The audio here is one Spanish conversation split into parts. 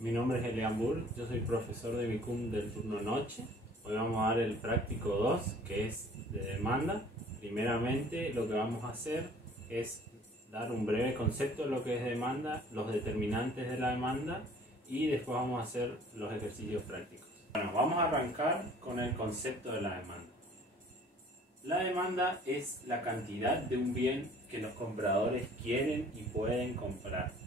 Mi nombre es Elian Bull, yo soy profesor de Bicum del turno noche. Hoy vamos a dar el práctico 2, que es de demanda. Primeramente lo que vamos a hacer es dar un breve concepto de lo que es demanda, los determinantes de la demanda y después vamos a hacer los ejercicios prácticos. Bueno, vamos a arrancar con el concepto de la demanda. La demanda es la cantidad de un bien que los compradores quieren y pueden comprar.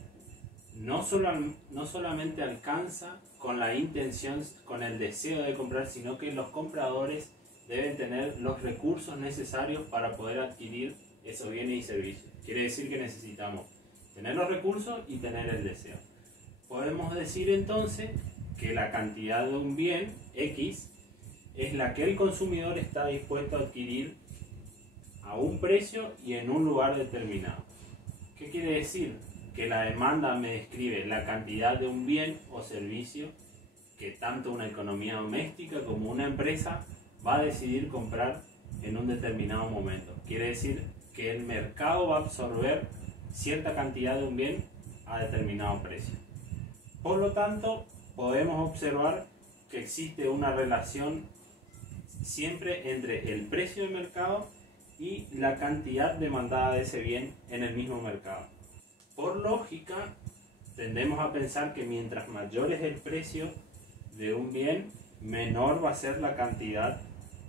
No solamente alcanza con la intención, con el deseo de comprar, sino que los compradores deben tener los recursos necesarios para poder adquirir esos bienes y servicios. Quiere decir que necesitamos tener los recursos y tener el deseo. Podemos decir entonces que la cantidad de un bien, X, es la que el consumidor está dispuesto a adquirir a un precio y en un lugar determinado. ¿Qué quiere decir? Que la demanda me describe la cantidad de un bien o servicio que tanto una economía doméstica como una empresa va a decidir comprar en un determinado momento. Quiere decir que el mercado va a absorber cierta cantidad de un bien a determinado precio. Por lo tanto, podemos observar que existe una relación siempre entre el precio de mercado y la cantidad demandada de ese bien en el mismo mercado. Por lógica, tendemos a pensar que mientras mayor es el precio de un bien, menor va a ser la cantidad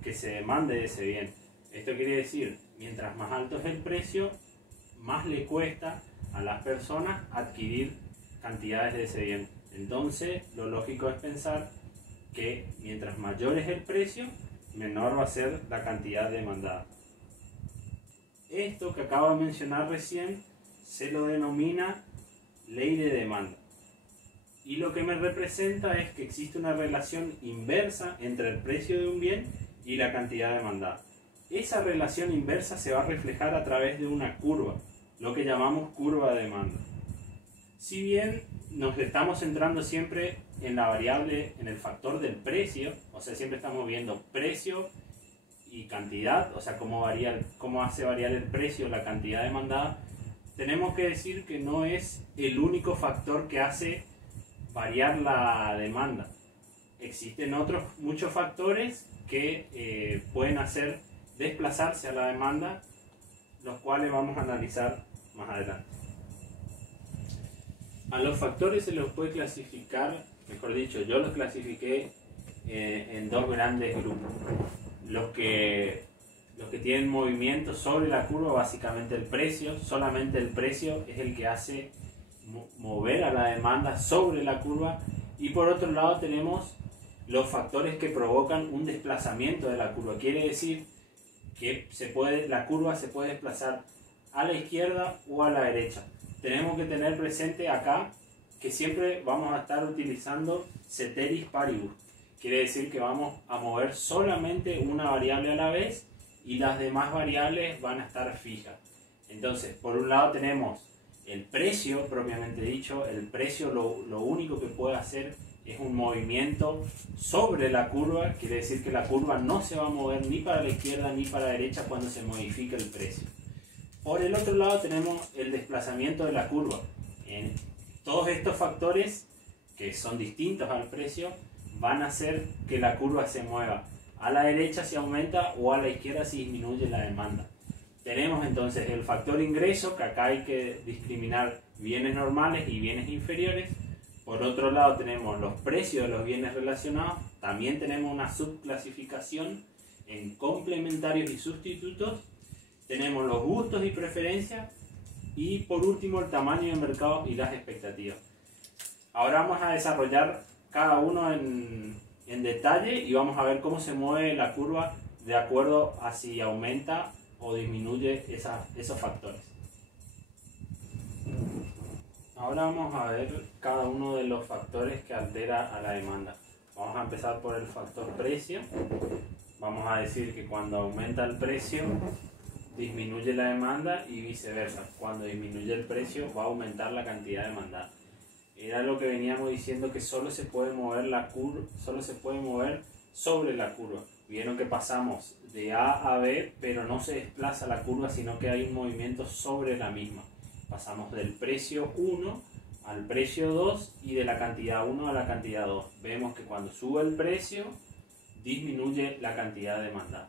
que se demande de ese bien. Esto quiere decir, mientras más alto es el precio, más le cuesta a las personas adquirir cantidades de ese bien. Entonces, lo lógico es pensar que mientras mayor es el precio, menor va a ser la cantidad demandada. Esto que acabo de mencionar recién se lo denomina ley de demanda. Y lo que me representa es que existe una relación inversa entre el precio de un bien y la cantidad demandada. Esa relación inversa se va a reflejar a través de una curva, lo que llamamos curva de demanda. Si bien nos estamos centrando siempre en la variable, en el factor del precio, o sea, siempre estamos viendo precio y cantidad, o sea, cómo hace variar el precio la cantidad demandada, tenemos que decir que no es el único factor que hace variar la demanda. Existen otros muchos factores que pueden hacer desplazarse a la demanda, los cuales vamos a analizar más adelante. A los factores se los puede clasificar, mejor dicho, yo los clasifiqué en dos grandes grupos. Los que tienen movimiento sobre la curva, básicamente el precio, solamente el precio es el que hace mover a la demanda sobre la curva, y por otro lado tenemos los factores que provocan un desplazamiento de la curva. Quiere decir que la curva se puede desplazar a la izquierda o a la derecha. Tenemos que tener presente acá que siempre vamos a estar utilizando ceteris paribus. Quiere decir que vamos a mover solamente una variable a la vez y las demás variables van a estar fijas. Entonces, por un lado tenemos el precio propiamente dicho. El precio lo único que puede hacer es un movimiento sobre la curva. Quiere decir que la curva no se va a mover ni para la izquierda ni para la derecha cuando se modifique el precio. Por el otro lado tenemos el desplazamiento de la curva. Todos estos factores, que son distintos al precio, van a hacer que la curva se mueva a la derecha si aumenta o a la izquierda si disminuye la demanda. Tenemos entonces el factor ingreso, que acá hay que discriminar bienes normales y bienes inferiores. Por otro lado tenemos los precios de los bienes relacionados. También tenemos una subclasificación en complementarios y sustitutos. Tenemos los gustos y preferencias. Y por último el tamaño de mercado y las expectativas. Ahora vamos a desarrollar cada uno en detalle y vamos a ver cómo se mueve la curva de acuerdo a si aumenta o disminuye esos factores. Ahora vamos a ver cada uno de los factores que altera a la demanda. Vamos a empezar por el factor precio. Vamos a decir que cuando aumenta el precio disminuye la demanda y viceversa. Cuando disminuye el precio va a aumentar la cantidad demandada. Era lo que veníamos diciendo, que solo se puede mover sobre la curva. Vieron que pasamos de A a B, pero no se desplaza la curva, sino que hay un movimiento sobre la misma. Pasamos del precio 1 al precio 2 y de la cantidad 1 a la cantidad 2. Vemos que cuando sube el precio, disminuye la cantidad demandada.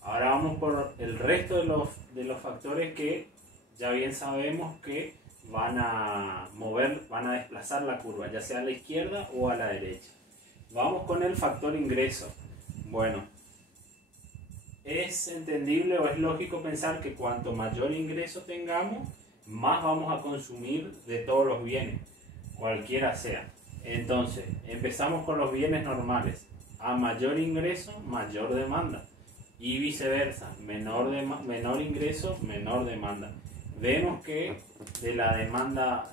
Ahora vamos por el resto de los factores que ya bien sabemos que van a desplazar la curva, ya sea a la izquierda o a la derecha. Vamos con el factor ingreso. Bueno, es entendible o es lógico pensar que cuanto mayor ingreso tengamos, más vamos a consumir de todos los bienes, cualquiera sea. Entonces, empezamos con los bienes normales. A mayor ingreso, mayor demanda. Y viceversa, menor ingreso, menor demanda. Vemos que de la demanda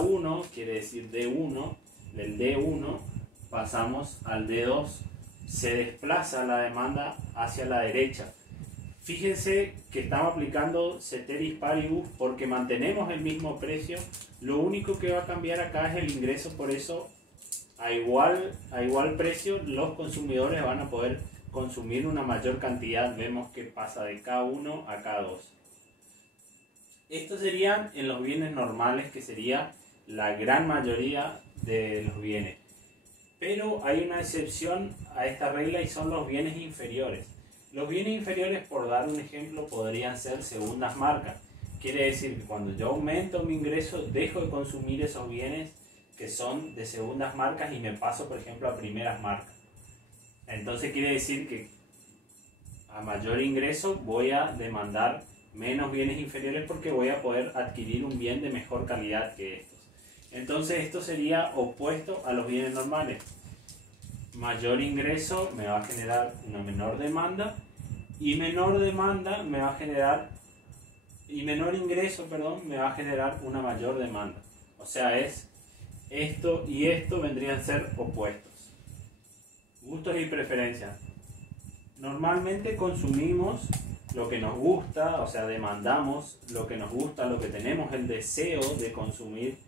1, quiere decir D1, del D1 pasamos al D2. Se desplaza la demanda hacia la derecha. Fíjense que estamos aplicando ceteris paribus porque mantenemos el mismo precio. Lo único que va a cambiar acá es el ingreso, por eso a igual precio los consumidores van a poder consumir una mayor cantidad. Vemos que pasa de K1 a K2. Estos serían en los bienes normales, que sería la gran mayoría de los bienes. Pero hay una excepción a esta regla y son los bienes inferiores. Los bienes inferiores, por dar un ejemplo, podrían ser segundas marcas. Quiere decir que cuando yo aumento mi ingreso, dejo de consumir esos bienes que son de segundas marcas y me paso, por ejemplo, a primeras marcas. Entonces quiere decir que a mayor ingreso voy a demandar menos bienes inferiores porque voy a poder adquirir un bien de mejor calidad que estos. Entonces esto sería opuesto a los bienes normales. Mayor ingreso me va a generar una menor demanda y menor demanda me va a generar menor ingreso, me va a generar una mayor demanda. O sea, es esto y esto vendrían a ser opuestos. Gustos y preferencias. Normalmente consumimos lo que nos gusta, o sea, demandamos lo que nos gusta, lo que tenemos el deseo de consumir,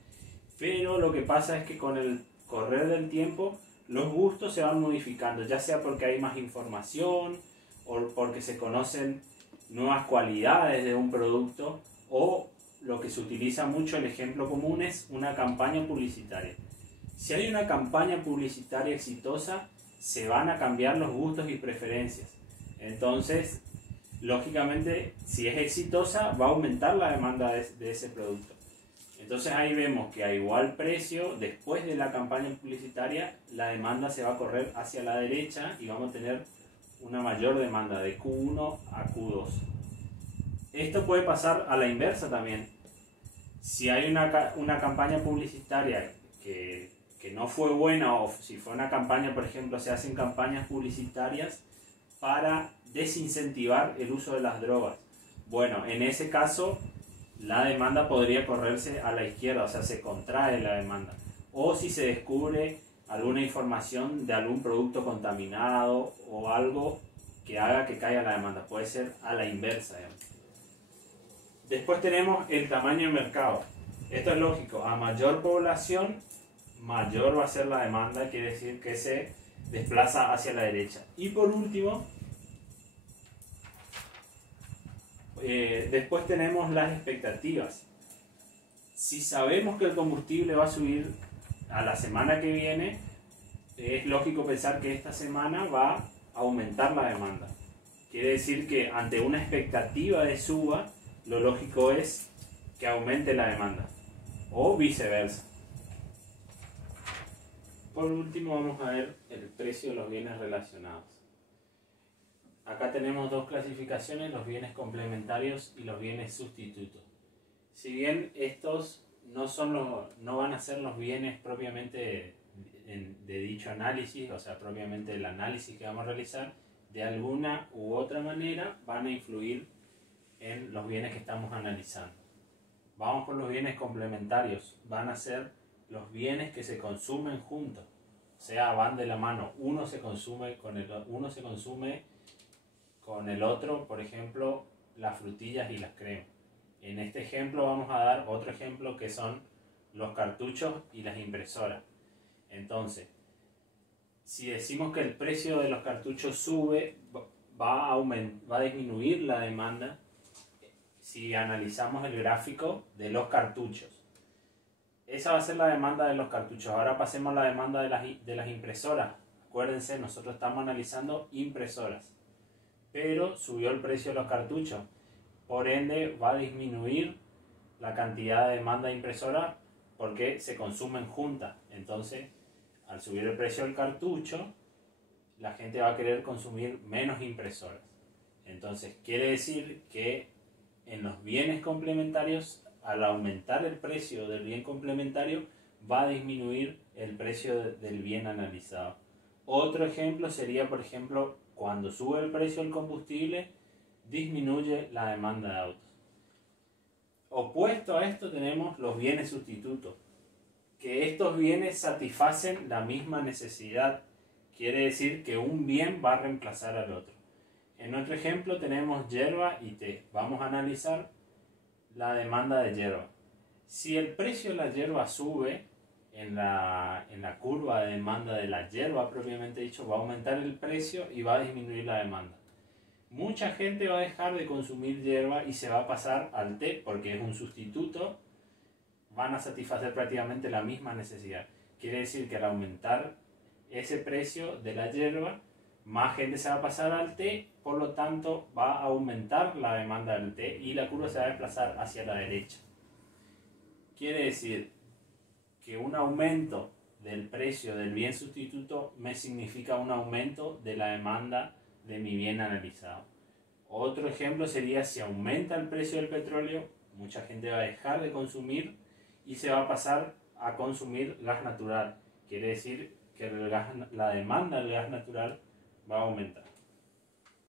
pero lo que pasa es que con el correr del tiempo los gustos se van modificando, ya sea porque hay más información o porque se conocen nuevas cualidades de un producto, o lo que se utiliza mucho, el ejemplo común es una campaña publicitaria. Si hay una campaña publicitaria exitosa, se van a cambiar los gustos y preferencias. Entonces, lógicamente, si es exitosa, va a aumentar la demanda de ese producto. Entonces ahí vemos que a igual precio, después de la campaña publicitaria, la demanda se va a correr hacia la derecha y vamos a tener una mayor demanda de Q1 a Q2. Esto puede pasar a la inversa también. Si hay una campaña publicitaria que no fue buena, o si fue una campaña, por ejemplo, se hacen campañas publicitarias para desincentivar el uso de las drogas. Bueno, en ese caso la demanda podría correrse a la izquierda, o sea, se contrae la demanda. O si se descubre alguna información de algún producto contaminado o algo que haga que caiga la demanda, puede ser a la inversa, digamos. Después tenemos el tamaño de mercado. Esto es lógico, a mayor población, mayor va a ser la demanda, quiere decir que se desplaza hacia la derecha. Y por último, después tenemos las expectativas. Si sabemos que el combustible va a subir a la semana que viene, es lógico pensar que esta semana va a aumentar la demanda. Quiere decir que ante una expectativa de suba, lo lógico es que aumente la demanda, o viceversa. Por último, vamos a ver el precio de los bienes relacionados. Acá tenemos dos clasificaciones, los bienes complementarios y los bienes sustitutos. Si bien estos no van a ser los bienes propiamente de dicho análisis, o sea, propiamente el análisis que vamos a realizar, de alguna u otra manera van a influir en los bienes que estamos analizando. Vamos por los bienes complementarios, van a ser los bienes que se consumen juntos, o sea, van de la mano, uno se consume con el otro, por ejemplo, las frutillas y las cremas. En este ejemplo vamos a dar otro ejemplo que son los cartuchos y las impresoras. Entonces, si decimos que el precio de los cartuchos sube, va a disminuir la demanda si analizamos el gráfico de los cartuchos. esa va a ser la demanda de los cartuchos. Ahora pasemos a la demanda de las impresoras. Acuérdense, nosotros estamos analizando impresoras, pero subió el precio de los cartuchos. Por ende, va a disminuir la cantidad de demanda de impresoras porque se consumen juntas. Entonces, al subir el precio del cartucho, la gente va a querer consumir menos impresoras. Entonces, quiere decir que en los bienes complementarios, al aumentar el precio del bien complementario, va a disminuir el precio del bien analizado. Otro ejemplo sería, por ejemplo, cuando sube el precio del combustible, disminuye la demanda de autos. Opuesto a esto tenemos los bienes sustitutos, que estos bienes satisfacen la misma necesidad. Quiere decir que un bien va a reemplazar al otro. En otro ejemplo tenemos hierba y té. Vamos a analizar la demanda de hierba. Si el precio de la hierba sube, en la curva de demanda de la hierba propiamente dicho, va a aumentar el precio y va a disminuir la demanda. Mucha gente va a dejar de consumir hierba y se va a pasar al té porque es un sustituto. Van a satisfacer prácticamente la misma necesidad. Quiere decir que al aumentar ese precio de la hierba, más gente se va a pasar al té, por lo tanto va a aumentar la demanda del té y la curva se va a desplazar hacia la derecha. Quiere decir que un aumento del precio del bien sustituto me significa un aumento de la demanda de mi bien analizado. Otro ejemplo sería si aumenta el precio del petróleo, mucha gente va a dejar de consumir y se va a pasar a consumir gas natural. Quiere decir que la demanda del gas natural va a aumentar.